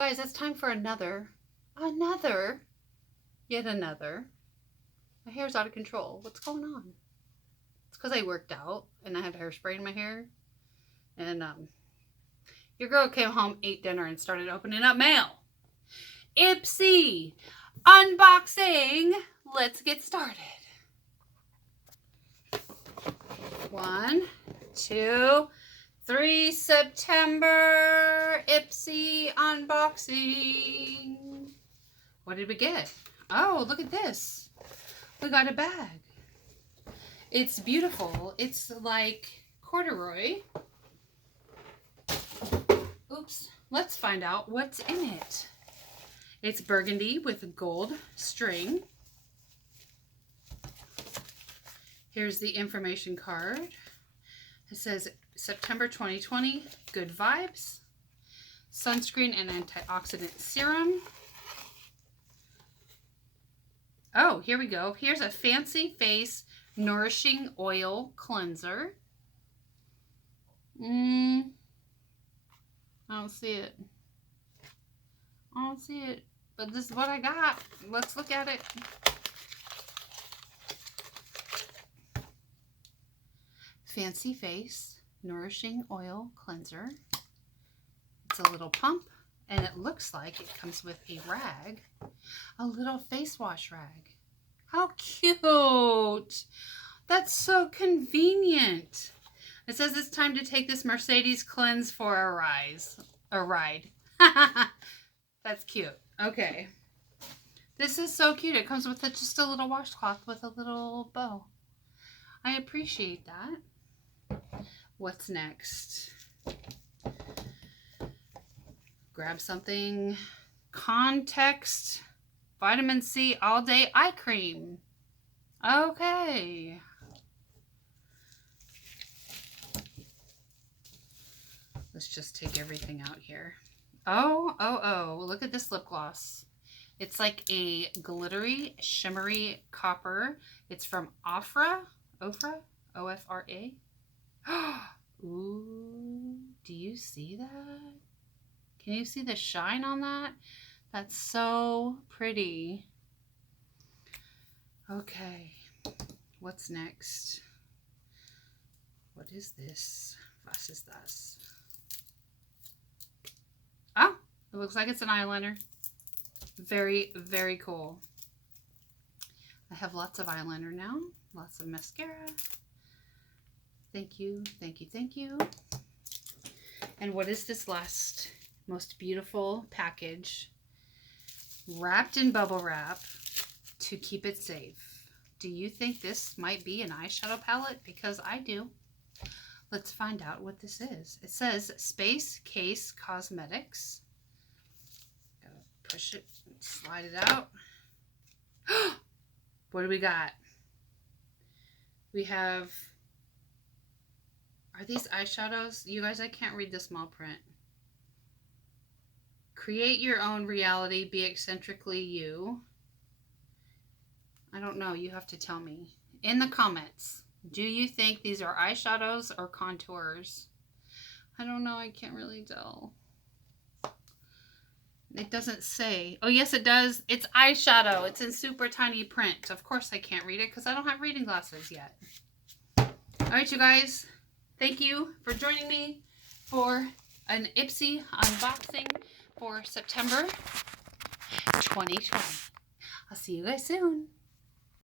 Guys, it's time for yet another. My hair's out of control. What's going on? It's because I worked out and I have hairspray in my hair. And your girl came home, ate dinner, and started opening up mail. IPSY unboxing. Let's get started. 1, 2, 3, September IPSY unboxing. What did we get? Oh, look at this. We got a bag. It's beautiful. It's like corduroy. Oops. Let's find out what's in it. It's burgundy with gold string. Here's the information card. It says September 2020, good vibes, sunscreen and antioxidant serum. Oh, here we go. Here's a fancy face nourishing oil cleanser. I don't see it. But this is what I got. Let's look at it. Fancy face nourishing oil cleanser. It's a little pump, and it looks like it comes with a rag, a little face wash rag. How cute! That's so convenient. It says it's time to take this Mercedes cleanse for a ride. That's cute. Okay. This is so cute. It comes with just a little washcloth with a little bow. I appreciate that. What's next? Grab something. Context Vitamin C All Day Eye Cream. Okay. Let's just take everything out here. Oh, look at this lip gloss. It's like a glittery, shimmery copper. It's from Ofra. O-F-R-A. Ooh, do you see that? Can you see the shine on that? That's so pretty. Okay, what's next? What is this? Was ist das? Oh, it looks like it's an eyeliner. Very, very cool. I have lots of eyeliner now. Lots of mascara. Thank you, thank you, thank you. And what is this last most beautiful package? Wrapped in bubble wrap to keep it safe. Do you think this might be an eyeshadow palette? Because I do. Let's find out what this is. It says Space Case Cosmetics. Gotta push it, slide it out. What do we got? We have, are these eyeshadows? You guys, I can't read the small print. Create your own reality, be eccentrically you. I don't know, you have to tell me. In the comments, do you think these are eyeshadows or contours? I don't know, I can't really tell. It doesn't say. Oh, yes, it does. It's eyeshadow. It's in super tiny print. Of course I can't read it because I don't have reading glasses yet. All right, you guys. Thank you for joining me for an IPSY unboxing for September 2020. I'll see you guys soon.